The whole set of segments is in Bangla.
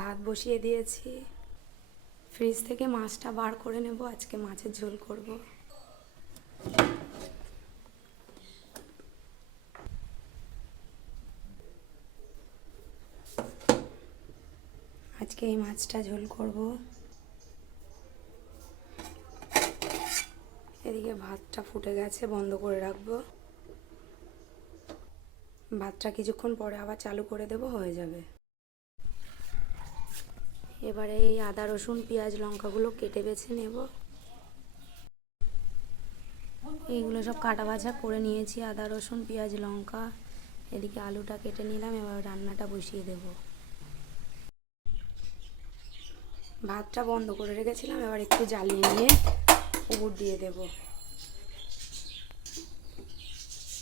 ভাত বসিয়ে দিয়েছি। ফ্রিজ থেকে মাছটা বার করে নেব, আজকে মাছের ঝোল করব। আজকে এই মাছটা ঝোল করব। এদিকে ভাতটা ফুটে গেছে, বন্ধ করে রাখব। ভাতটা কিছুক্ষণ পরে আবার চালু করে দেব, হয়ে যাবে। এবারে এই আদা, রসুন, পেঁয়াজ, লঙ্কাগুলো কেটে বেছে নেব। এইগুলো সব কাটা বাছা করে নিয়েছি, আদা, রসুন, পেঁয়াজ, লঙ্কা। এদিকে আলুটা কেটে নিলাম, এবার রান্নাটা বসিয়ে দেব। ভাতটা বন্ধ করে রেখেছিলাম, এবার একটু জ্বালিয়ে নিয়ে উপর দিয়ে দেব।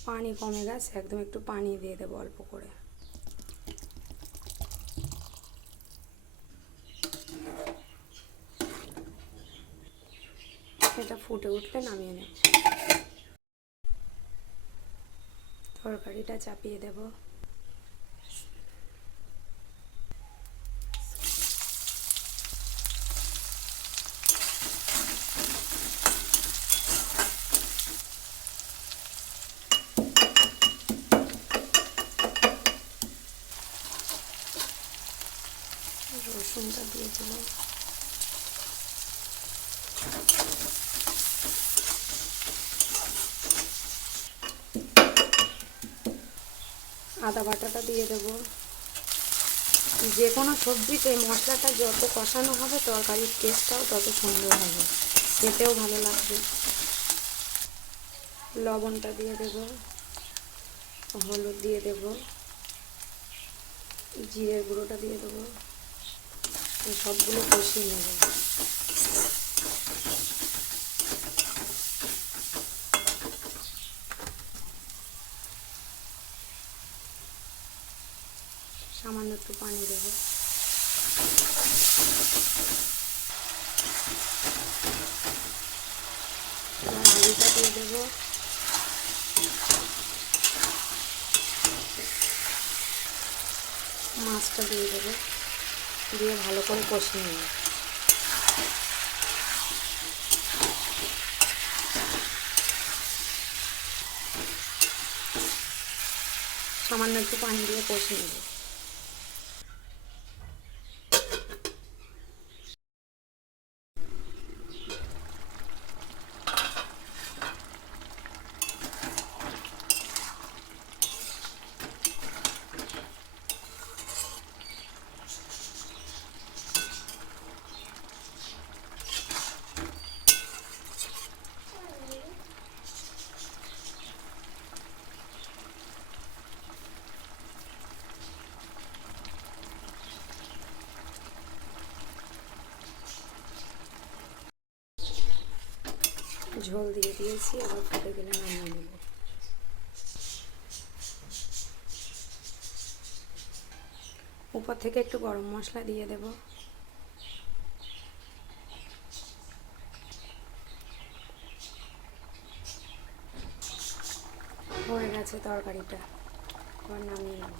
পানি কমে গেছে, একদম একটু পানি দিয়ে দেবো অল্প করে। এটা ফুটে উঠলে নামিয়ে নেব। তরকারিটা চাপিয়ে দেব। রসুনটা দিয়ে আদা বাটাটা দিয়ে দেবো। যে কোনো সবজিতে মশলাটা যত কষানো হবে, তরকারির টেস্টটাও তত সুন্দর হবে। খেতেও ভালো লাগবে। লবণটা দিয়ে দেব, হলুদ দিয়ে দেব, জিরের গুঁড়োটা দিয়ে দেবো, সবগুলো কষিয়ে নেব। সামান্য একটু পানি দেব। এবার আলুটা দিয়ে দেবো। মাছটা দিয়ে দেবো। দিয়ে ভালো করে কষিয়ে নেব। সামান্য একটু পানি দিয়ে কষিয়ে নেব। ঝোল দিয়ে দিয়েছি আবার ফুটে গেলে নামিয়ে নেব। উপর থেকে একটু গরম মশলা দিয়ে দেব। হয়ে গেছে তরকারিটা, এবার নামিয়ে নেব।